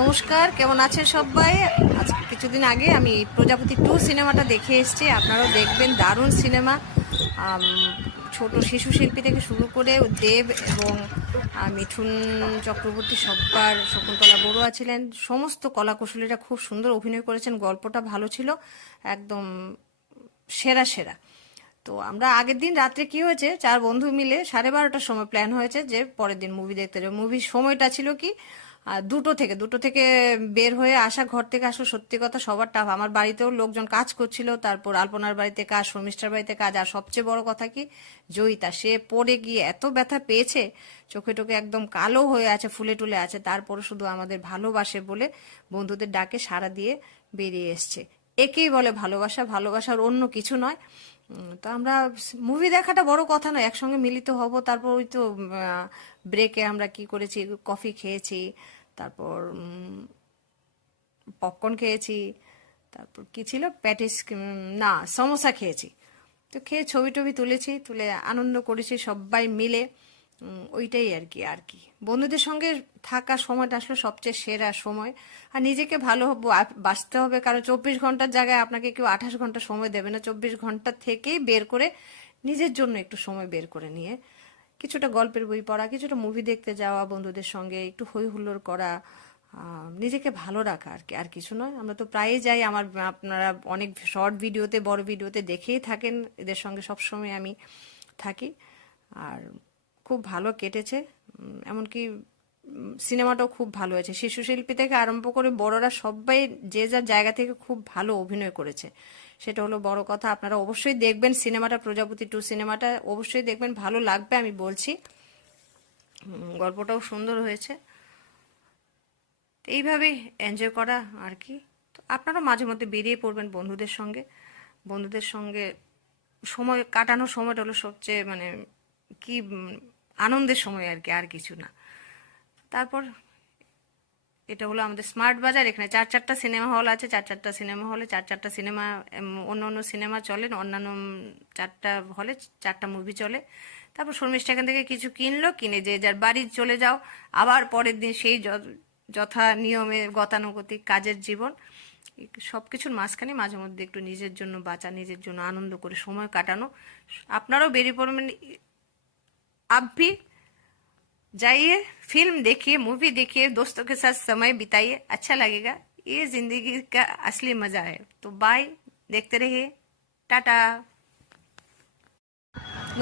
নমস্কার, কেমন আছেন সবাই? আজ কিছুদিন আগে আমি প্রজাপতি 2 সিনেমাটা দেখে এসেছি। আপনারাও দেখবেন, দারুণ সিনেমা। ছোট শিশু শিল্পী থেকে শুরু করে দেব এবং মিঠুন চক্রবর্তী, সব্বার শকুন্তলা বড়ুয়া ছিলেন, সমস্ত কলাকুশলীরা খুব সুন্দর অভিনয় করেছেন। গল্পটা ভালো ছিল, একদম সেরা সেরা। তো আমরা আগের দিন রাত্রে কি হয়েছে, 4 বন্ধু মিলে 12:30টার সময় প্ল্যান হয়েছে যে পরের দিন মুভি দেখতে যাবো। মুভির সময়টা ছিল কি, দুটো থেকে বের হয়ে আসা, ঘর থেকে আসলে সত্যি কথা সবার টাফ। আমার বাড়িতেও লোকজন কাজ করছিল, তারপর আলপনার বাড়িতে কাজ, শর্মিষ্ঠার বাড়িতে কাজ, আর সবচেয়ে বড় কথা কি, জয়িতা, সে পড়ে গিয়ে এত ব্যথা পেয়েছে, চোখে টোকে একদম কালো হয়ে আছে, ফুলে টুলে আছে, তারপরে শুধু আমাদের ভালোবাসে বলে বন্ধুদের ডাকে সাড়া দিয়ে বেরিয়ে এসছে। একেই বলে ভালোবাসা, ভালোবাসার অন্য কিছু নয়। তো আমরা মুভি দেখাটা বড় কথা নয়, একসঙ্গে মিলিত হব। তারপর ওই তো ব্রেকে আমরা কি করেছি, কফি খেয়েছি, তারপর পপকর্ন খেয়েছি, তারপর কি ছিল, প্যাটিস, না সমোসা খেয়েছি। তো খেয়ে ছবি টবি তুলেছি, তুলে আনন্দ করেছি সবাই মিলে। ওইটাই আর কি বন্ধুদের সঙ্গে থাকা সময়টা আসলে সবচেয়ে সেরা সময়। আর নিজেকে ভালো বাঁচতে হবে, কারণ 24 ঘন্টার জায়গায় আপনাকে কেউ 28 ঘন্টা সময় দেবে না। 24 ঘন্টা থেকেই বের করে নিজের জন্য একটু সময় বের করে নিয়ে কিছুটা গল্পের বই পড়া, কিছুটা মুভি দেখতে যাওয়া, বন্ধুদের সঙ্গে একটু হই হুল্লোড় করা, নিজেকে ভালো রাখা আর কি, আর কিছু নয়। আমরা তো প্রায়ই যাই, আপনারা অনেক শর্ট ভিডিওতে, বড় ভিডিওতে দেখেই থাকেন, এদের সঙ্গে সবসময় আমি থাকি। আর খুব ভালো কেটেছে। এমনকি সিনেমাটাও খুব ভালো হয়েছে। শিশু শিল্পী থেকে আরম্ভ করে বড়রা সবাই যে যার জায়গা থেকে খুব ভালো অভিনয় করেছে, সেটা হলো বড় কথা। আপনারা অবশ্যই দেখবেন সিনেমাটা, প্রজাপতি 2 সিনেমাটা অবশ্যই দেখবেন, ভালো লাগবে আমি বলছি। গল্পটাও সুন্দর হয়েছে। এইভাবেই এনজয় করা আর কি। তো আপনারা মাঝে মধ্যে বেরিয়ে পড়বেন বন্ধুদের সঙ্গে সময় কাটানোর সময়টা হলো সবচেয়ে মানে কি আনন্দের সময় আর কি, আর কিছু না। তারপর এটা হলো আমাদের স্মার্ট বাজার। এখানে 4-4টা সিনেমা হল আছে, 4-4টা সিনেমা হলে 4-4টা সিনেমা, অন্য অন্য সিনেমা চলে, অন্যান্য 4টা হলে 4টা মুভি চলে। তারপর শর্মিষ্ঠা এখান থেকে কিছু কিনলো, কিনে যে যার বাড়ি চলে যাও। আবার পরের দিন সেই যথা নিয়মে গতানুগতিক কাজের জীবন। সব কিছুর মাঝখানে মাঝে মধ্যে একটু নিজের জন্য বাঁচা, নিজের জন্য আনন্দ করে সময় কাটানো। আপনারাও বেরিয়ে পড়বেন। आप भी जाइए, फिल्म देखिए, मूवी देखिए, दोस्तों के साथ समय बिताइए, अच्छा लगेगा। ये जिंदगी का असली मजा है। तो बाय, देखते रहिए, টাটা।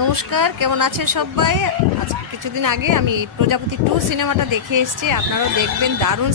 নমস্কার, কেমন আছেন সবাই? আজ কিছুদিন আগে আমি প্রজাপতি 2 সিনেমাটা দেখে এসেছি। আপনারাও দেখবেন, দারুণ।